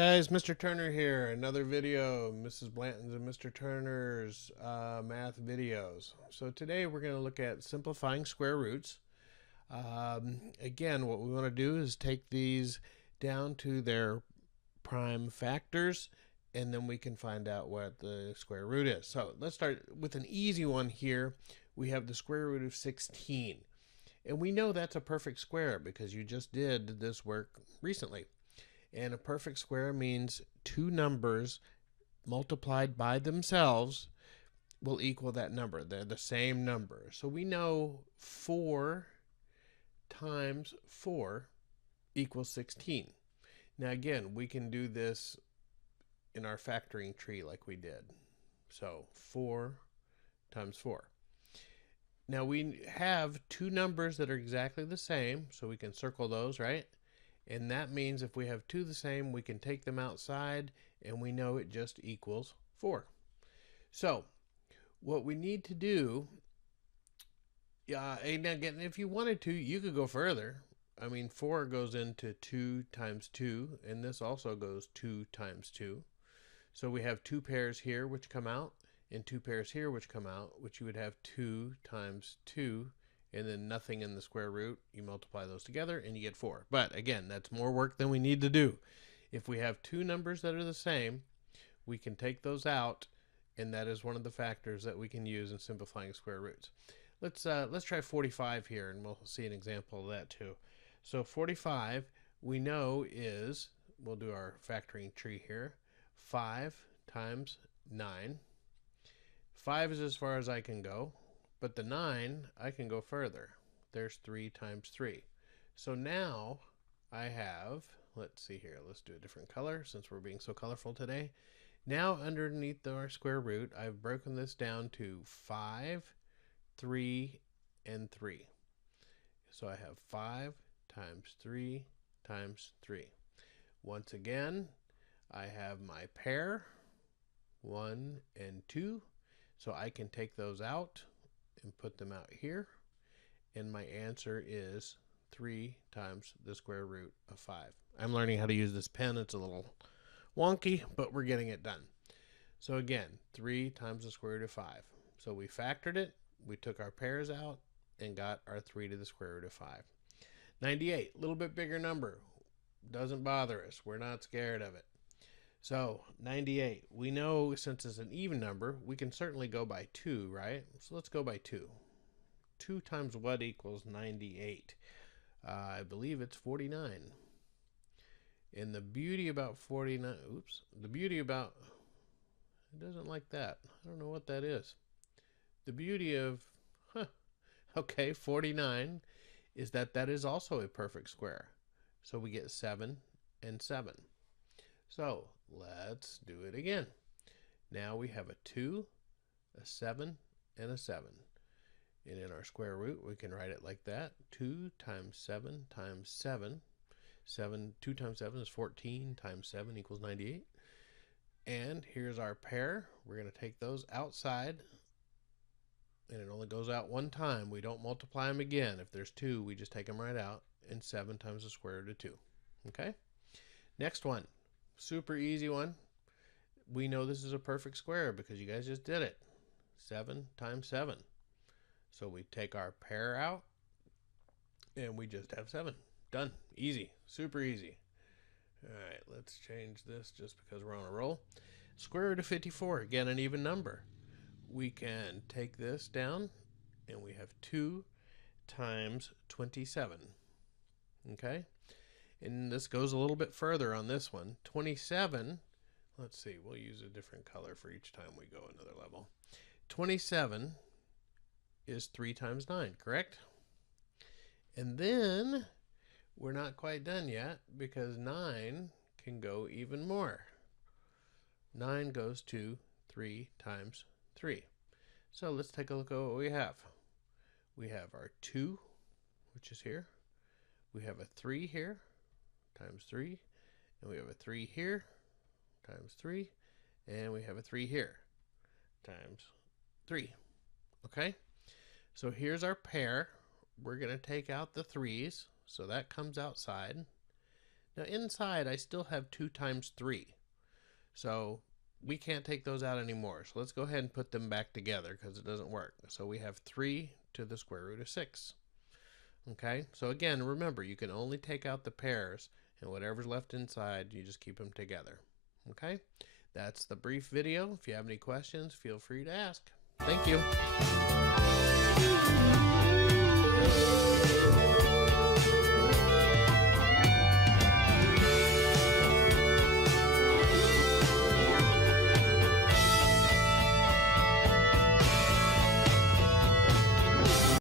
Guys, Mr. Turner here. Another video, Mrs. Blanton's and Mr. Turner's math videos. So today we're going to look at simplifying square roots. Again, what we want to do is take these down to their prime factors, and then we can find out what the square root is. So let's start with an easy one here. We have the square root of 16. And we know that's a perfect square because you just did this work recently. And a perfect square means two numbers multiplied by themselves will equal that number. They're the same number. So we know 4 times 4 equals 16. Now again, we can do this in our factoring tree like we did. So 4 times 4. Now we have two numbers that are exactly the same, so we can circle those, right? And that means if we have two the same, we can take them outside, and we know it just equals 4. So what we need to do, and again, if you wanted to, you could go further. I mean, 4 goes into 2 times 2, and this also goes 2 times 2. So we have two pairs here which come out, and two pairs here which come out, which you would have 2 times 2, and then nothing in the square root. You multiply those together and you get 4. But again, that's more work than we need to do. If we have two numbers that are the same, we can take those out, and that is one of the factors that we can use in simplifying square roots. Let's try 45 here, and we'll see an example of that too. So 45 we know is, we'll do our factoring tree here, 5 times 9. 5 is as far as I can go. But the 9, I can go further. There's 3 times 3. So now I have, let's see here, let's do a different color since we're being so colorful today. Now underneath our square root, I've broken this down to 5, 3, and 3. So I have 5 times 3 times 3. Once again, I have my pair, 1 and 2. So I can take those out and put them out here, and my answer is 3 times the square root of 5. I'm learning how to use this pen. It's a little wonky, but we're getting it done. So again, 3 times the square root of 5. So we factored it, we took our pairs out, and got our 3 to the square root of 5. 98, a little bit bigger number. Doesn't bother us. We're not scared of it. So 98, we know since it's an even number, we can certainly go by 2, right? So let's go by 2. 2 times what equals 98? I believe it's 49. And the beauty about 49, the beauty about, it doesn't like that. I don't know what that is. The beauty of, okay, 49 is that that is also a perfect square. So we get 7 and 7. So let's do it again. Now we have a 2, a 7, and a 7. And in our square root, we can write it like that. 2 times 7 times 7. 2 times 7 is 14 times 7 equals 98. And here's our pair. We're going to take those outside. And it only goes out one time. We don't multiply them again. If there's 2, we just take them right out. And 7 times the square root of 2. Okay? Next one. Super easy one. We know this is a perfect square because you guys just did it. 7 times 7. So we take our pair out, and we just have 7. Done. Easy. Super easy. All right, let's change this just because we're on a roll. Square root of 54. Again, an even number. We can take this down, and we have 2 times 27. Okay? And this goes a little bit further on this one. 27, let's see, we'll use a different color for each time we go another level. 27 is 3 times 9, correct? And then we're not quite done yet because 9 can go even more. 9 goes to 3 times 3. So let's take a look at what we have. We have our 2, which is here. We have a 3 here, times 3, and we have a 3 here, times 3, and we have a 3 here, times 3. Okay? So here's our pair. We're going to take out the 3's, so that comes outside. Now inside I still have 2 times 3. So we can't take those out anymore. So let's go ahead and put them back together because it doesn't work. So we have 3 to the square root of 6. Okay, so again, remember, you can only take out the pairs, and whatever's left inside, you just keep them together. Okay, that's the brief video. If you have any questions, feel free to ask. Thank you.